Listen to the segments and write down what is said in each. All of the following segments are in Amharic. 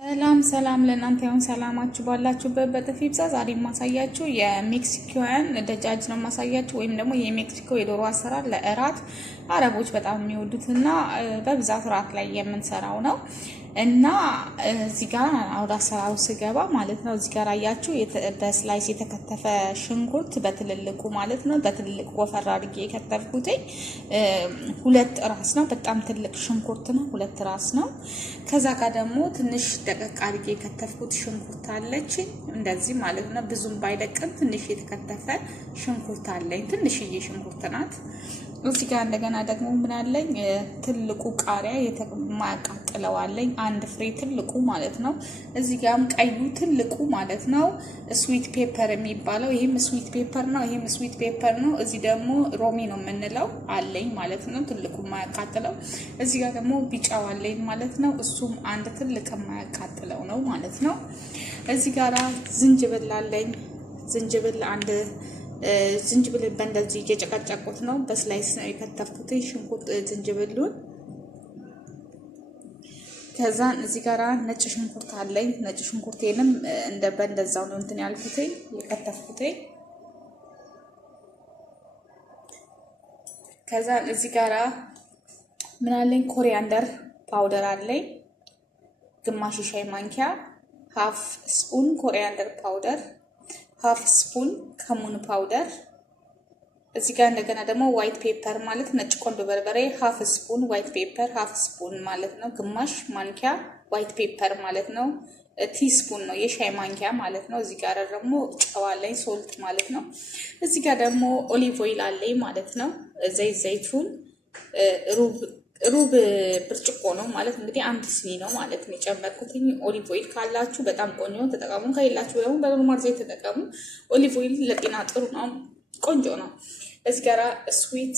ሰላም ለእናንተ ይሁን። ሰላማችሁ ባላችሁበት በጥፍ ይብዛ። ዛሬ ማሳያችሁ የሜክሲኮያን ደጃጅ ነው ማሳያችሁ፣ ወይም ደግሞ የሜክሲኮ የዶሮ አሰራር ለእራት አረቦች በጣም የሚወዱትና በብዛት እራት ላይ የምንሰራው ነው እና እዚህ ጋር አውዳ አሰራሩ ስገባ ማለት ነው። እዚህ ጋር አያችሁ በስላይስ የተከተፈ ሽንኩርት በትልልቁ ማለት ነው። በትልልቁ ወፈር አድርጌ የከተፍኩት ሁለት ራስ ነው። በጣም ትልቅ ሽንኩርት ነው፣ ሁለት ራስ ነው። ከዛ ጋር ደግሞ ትንሽ ደቀቅ አድርጌ የከተፍኩት ሽንኩርት አለች እንደዚህ ማለት ነው። ብዙም ባይደቅም ትንሽ የተከተፈ ሽንኩርት አለኝ። ትንሽዬ ሽንኩርት ናት። እዚህ ጋር እንደገና ደግሞ ምን አለኝ? ትልቁ ቃሪያ የማያቃጥለው አለኝ፣ አንድ ፍሬ ትልቁ ማለት ነው። እዚህ ጋርም ቀዩ ትልቁ ማለት ነው ስዊት ፔፐር የሚባለው፣ ይሄም ስዊት ፔፐር ነው፣ ይሄም ስዊት ፔፐር ነው። እዚህ ደግሞ ሮሚ ነው የምንለው አለኝ ማለት ነው፣ ትልቁ የማያቃጥለው። እዚህ ጋር ደግሞ ቢጫው አለኝ ማለት ነው፣ እሱም አንድ ትልቅ የማያቃጥለው ነው ማለት ነው። እዚህ ጋር ዝንጅብል አለኝ፣ ዝንጅብል አንድ ዝንጅብል በእንደዚህ እየጨቀጨቁት ነው፣ በስላይስ ነው የከተፍኩት ሽንኩርት ዝንጅብሉን። ከዛን እዚህ ጋር ነጭ ሽንኩርት አለኝ። ነጭ ሽንኩርቴንም በእንደዛው ነው እንትን ያልኩት የከተፍኩት። ከዛን እዚህ ጋር ምን አለኝ? ኮሪያንደር ፓውደር አለኝ፣ ግማሽ ሻይ ማንኪያ፣ ሃፍ ስፑን ኮሪያንደር ፓውደር፣ ሃፍ ስፑን ከሙን ፓውደር። እዚህ ጋር እንደገና ደግሞ ዋይት ፔፐር ማለት ነጭ ቆንጆ በርበሬ፣ ሃፍ ስፑን ዋይት ፔፐር፣ ሃፍ ስፑን ማለት ነው ግማሽ ማንኪያ ዋይት ፔፐር ማለት ነው። ቲስፑን ነው የሻይ ማንኪያ ማለት ነው። እዚህ ጋር ደግሞ ጨው አለኝ፣ ሶልት ማለት ነው። እዚህ ጋር ደግሞ ኦሊቭ ኦይል አለኝ ማለት ነው። ዘይቱን ሩብ ብርጭቆ ነው ማለት እንግዲህ አንድ ስኒ ነው ማለት ነው የጨመርኩት። ኦሊቭ ኦይል ካላችሁ በጣም ቆንጆ ነው ተጠቀሙ፣ ከሌላችሁ ደግሞ በኖርማል ዘይት ተጠቀሙ። ኦሊቭ ኦይል ለጤና ጥሩ ነው፣ ቆንጆ ነው። እዚህ ጋር ስዊት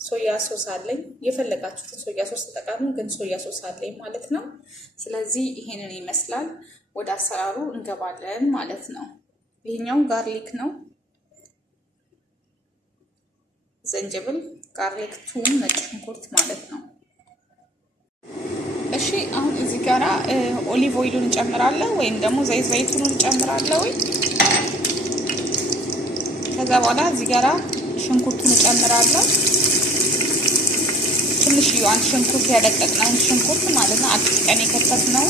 ሶያ ሶስ አለኝ፣ የፈለጋችሁትን ሶያ ሶስ ተጠቀሙ፣ ግን ሶያ ሶስ አለኝ ማለት ነው። ስለዚህ ይሄንን ይመስላል። ወደ አሰራሩ እንገባለን ማለት ነው። ይሄኛው ጋርሊክ ነው፣ ዝንጅብል፣ ጋርሊክ፣ ቱም፣ ነጭ ሽንኩርት ማለት ነው። እሺ አሁን እዚህ ጋራ ኦሊቭ ኦይሉን እንጨምራለሁ ወይም ደግሞ ዘይቱን እንጨምራለሁ። ከዛ በኋላ እዚህ ጋራ ሽንኩርቱን እንጨምራለሁ። ትንሽ አንድ ሽንኩርት ያደቀቅነው ሽንኩርት ማለት ነው፣ አጥቂቀን የከተፍነው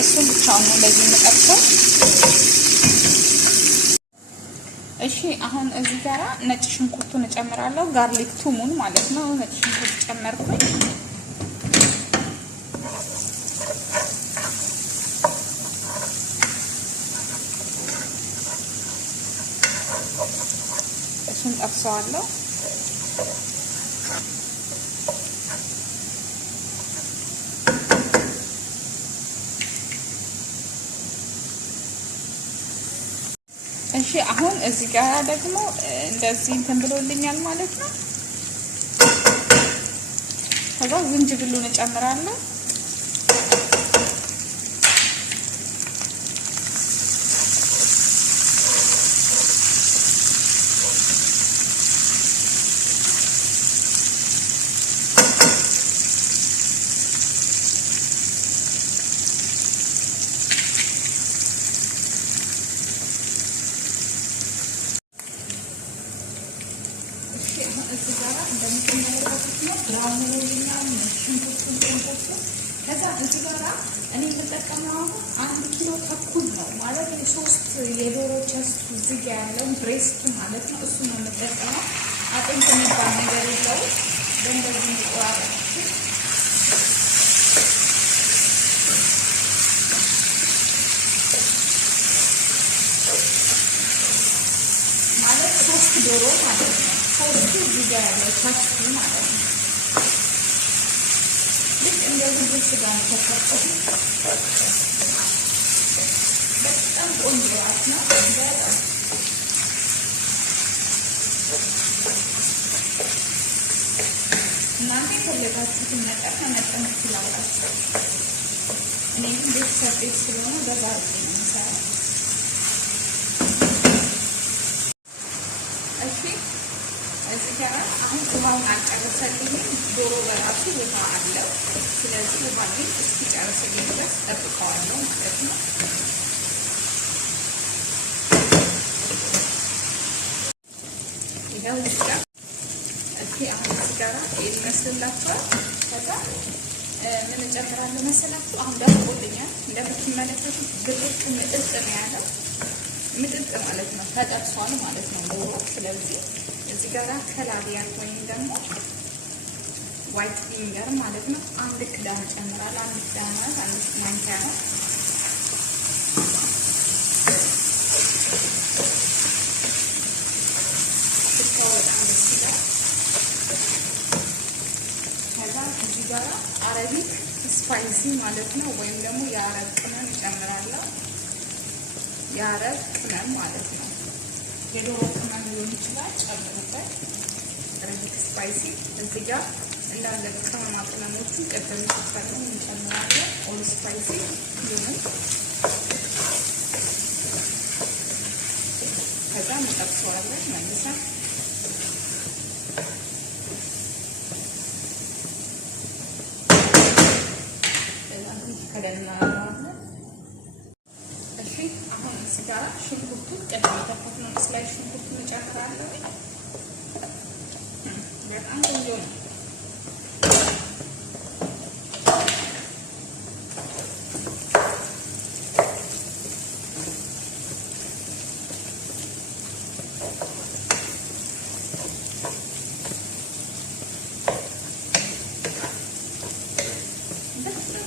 እሱን ብቻውን ነው እንደዚህ የምጠብሰው። እሺ አሁን እዚህ ጋራ ነጭ ሽንኩርቱን እንጨምራለሁ፣ ጋርሊክ ቱሙን ማለት ነው። ነጭ ሽንኩርት ጨመርኩኝ። እሱን ጠብሰዋለሁ። እሺ አሁን እዚህ ጋር ደግሞ እንደዚህ እንትን ብሎልኛል ማለት ነው። ከዛ ዝንጅብሉን እጨምራለሁ። እዚህ ጋር እንደምትመለከቱት ነው ብራውን ሆኖልኛል ሽንኩርቱ። ከዛ እዚህ ጋር እኔ የምጠቀመው አሁን 1 ኪሎ ተኩል ነው ማለት ሶስት የዶሮ ቸስት እዚህ ጋር ያለው ብሬስት ማለት ነው። እሱ ነው የምጠቀመው። አጥንት የሚባል ነገር የለውም። በእንደዚህ የሚቆራረጥ ማለት 3 ዶሮ ማለት ነው። ሶስቱ እዚህ ጋር ያለው ታችቱ ማለት ነው። ልክ እንደዚህ ብስ ጋር ተከፈቱ። በጣም ቆንጆ ራት ነው። በጣም እናንተ የፈለጋችሁትን መጠን መጠን ትችላላችሁ። እኔ ግን ቤተሰብ ቤት ስለሆነ በዛ ነው የምሰራው። እዚህ ጋር አሁን ውሃውን አልጨረሰልኝም። ዶሮ በራሱ ውሃ አለው። ስለዚህ ውሃውን እስኪጨርስልኝ ድረስ ጠብቀዋለሁ ማለት ነው። ይኸው እዚህ ጋር አሁን እዚህ ጋር ይመስልላችኋል። ከዛ ምን እጨምራለሁ መሰላችሁ? አሁን ደርቆልኛል። እንደምትመለከቱት ግልጥ ምጥጥ ነው ያለው። ምጥጥ ማለት ነው ተጠብሷል ማለት ነው ዶሮ። ስለዚህ እዚህ ጋር ከላዲያን ወይም ደግሞ ዋይት ፊንገር ማለት ነው አንድ ክዳን እጨምራለሁ። አንድ ክዳን ማለት 5 ማንኪያ ነው። እዚህ ጋር አረቢክ ስፓይሲ ማለት ነው ወይም ደግሞ የአረብ ቅመም እጨምራለሁ። የአረብ ቅመም ማለት ነው። የዶሮ ቅመም ሊሆን ይችላል፣ ጨምሩበት። አረቢክ ስፓይሲ እዚህ ጋር እንዳለ ቅመማ ቅመሞቹ ቅድም ተፈረሙ እንጨምራለን። ኦል ስፓይሲ ይሁን። ከዛ እንጠብሰዋለን መልሰን እሺ አሁን እዚህ ጋር ሽንኩርቱን ቅድም የተፈተነው ስላይስ ሽንኩርቱን እጨምራለሁ። በጣም ቆንጆ ነው።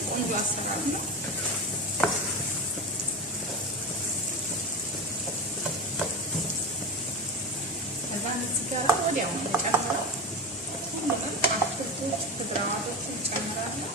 ቆንጆ አሰራር ነው። እዚህ ጋር ወዲያው ጨምረው አትክልቶች ክብራቶችን ጨምራለሁ።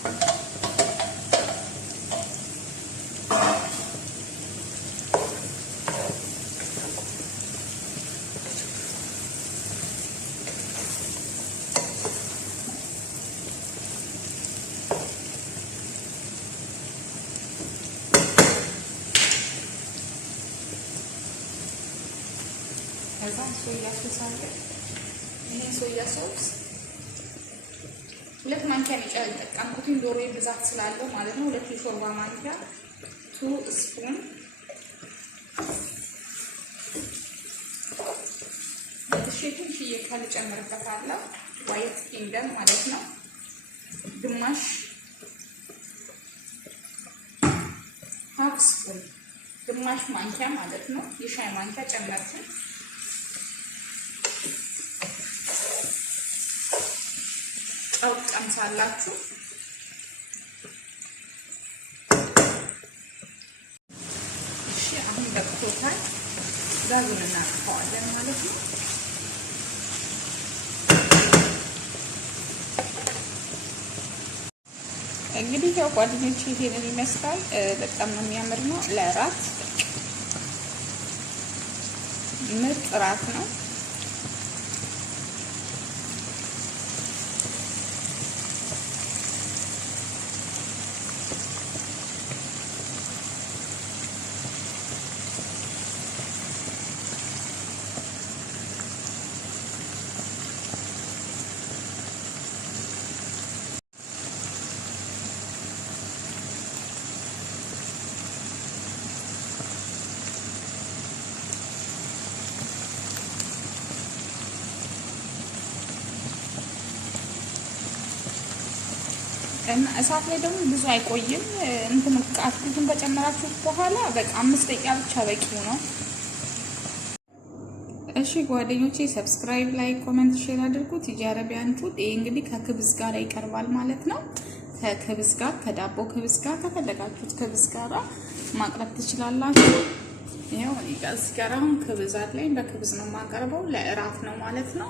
ከዛ ሶያ ሶስ አለ። ይሄ ሶያ ሶስ 2 ማንኪያ ነው የተጠቀምኩት። ዶሮ ብዛት ስላለው ማለት ነው። 2 የሾርባ ማንኪያ 2 ስፑን ትንሽዬ ሽዬ ካልጨመርበታለሁ ዋይት ፊንገር ማለት ነው። ግማሽ ሃፍ ስፑን ግማሽ ማንኪያ ማለት ነው። የሻይ ማንኪያ ጨመርኩኝ። ጨው ቀምሳላችሁ። እሺ አሁን በቅቶታል። ጋዙን እናጥፋዋለን ማለት ነው። እንግዲህ ያው ጓደኞቼ ይሄንን ይመስላል። በጣም ነው የሚያምር ነው። ለራት ምርጥ ራት ነው። እና እሳት ላይ ደግሞ ብዙ አይቆይም። እንትን አትክልቱን ከጨመራችሁ በኋላ በቃ 5 ደቂቃ ብቻ በቂው ነው። እሺ ጓደኞቼ ሰብስክራይብ፣ ላይክ፣ ኮሜንት፣ ሼር አድርጉት። የአረቢያን ፉድ ይሄ እንግዲህ ከክብዝ ጋር ይቀርባል ማለት ነው። ከክብዝ ጋር ከዳቦ ክብዝ ጋር ከፈለጋችሁት ክብዝ ጋር ማቅረብ ትችላላችሁ። ይሄው እዚህ ጋር አሁን ክብዝ አለኝ። በክብዝ ነው የማቀርበው። ለእራት ነው ማለት ነው።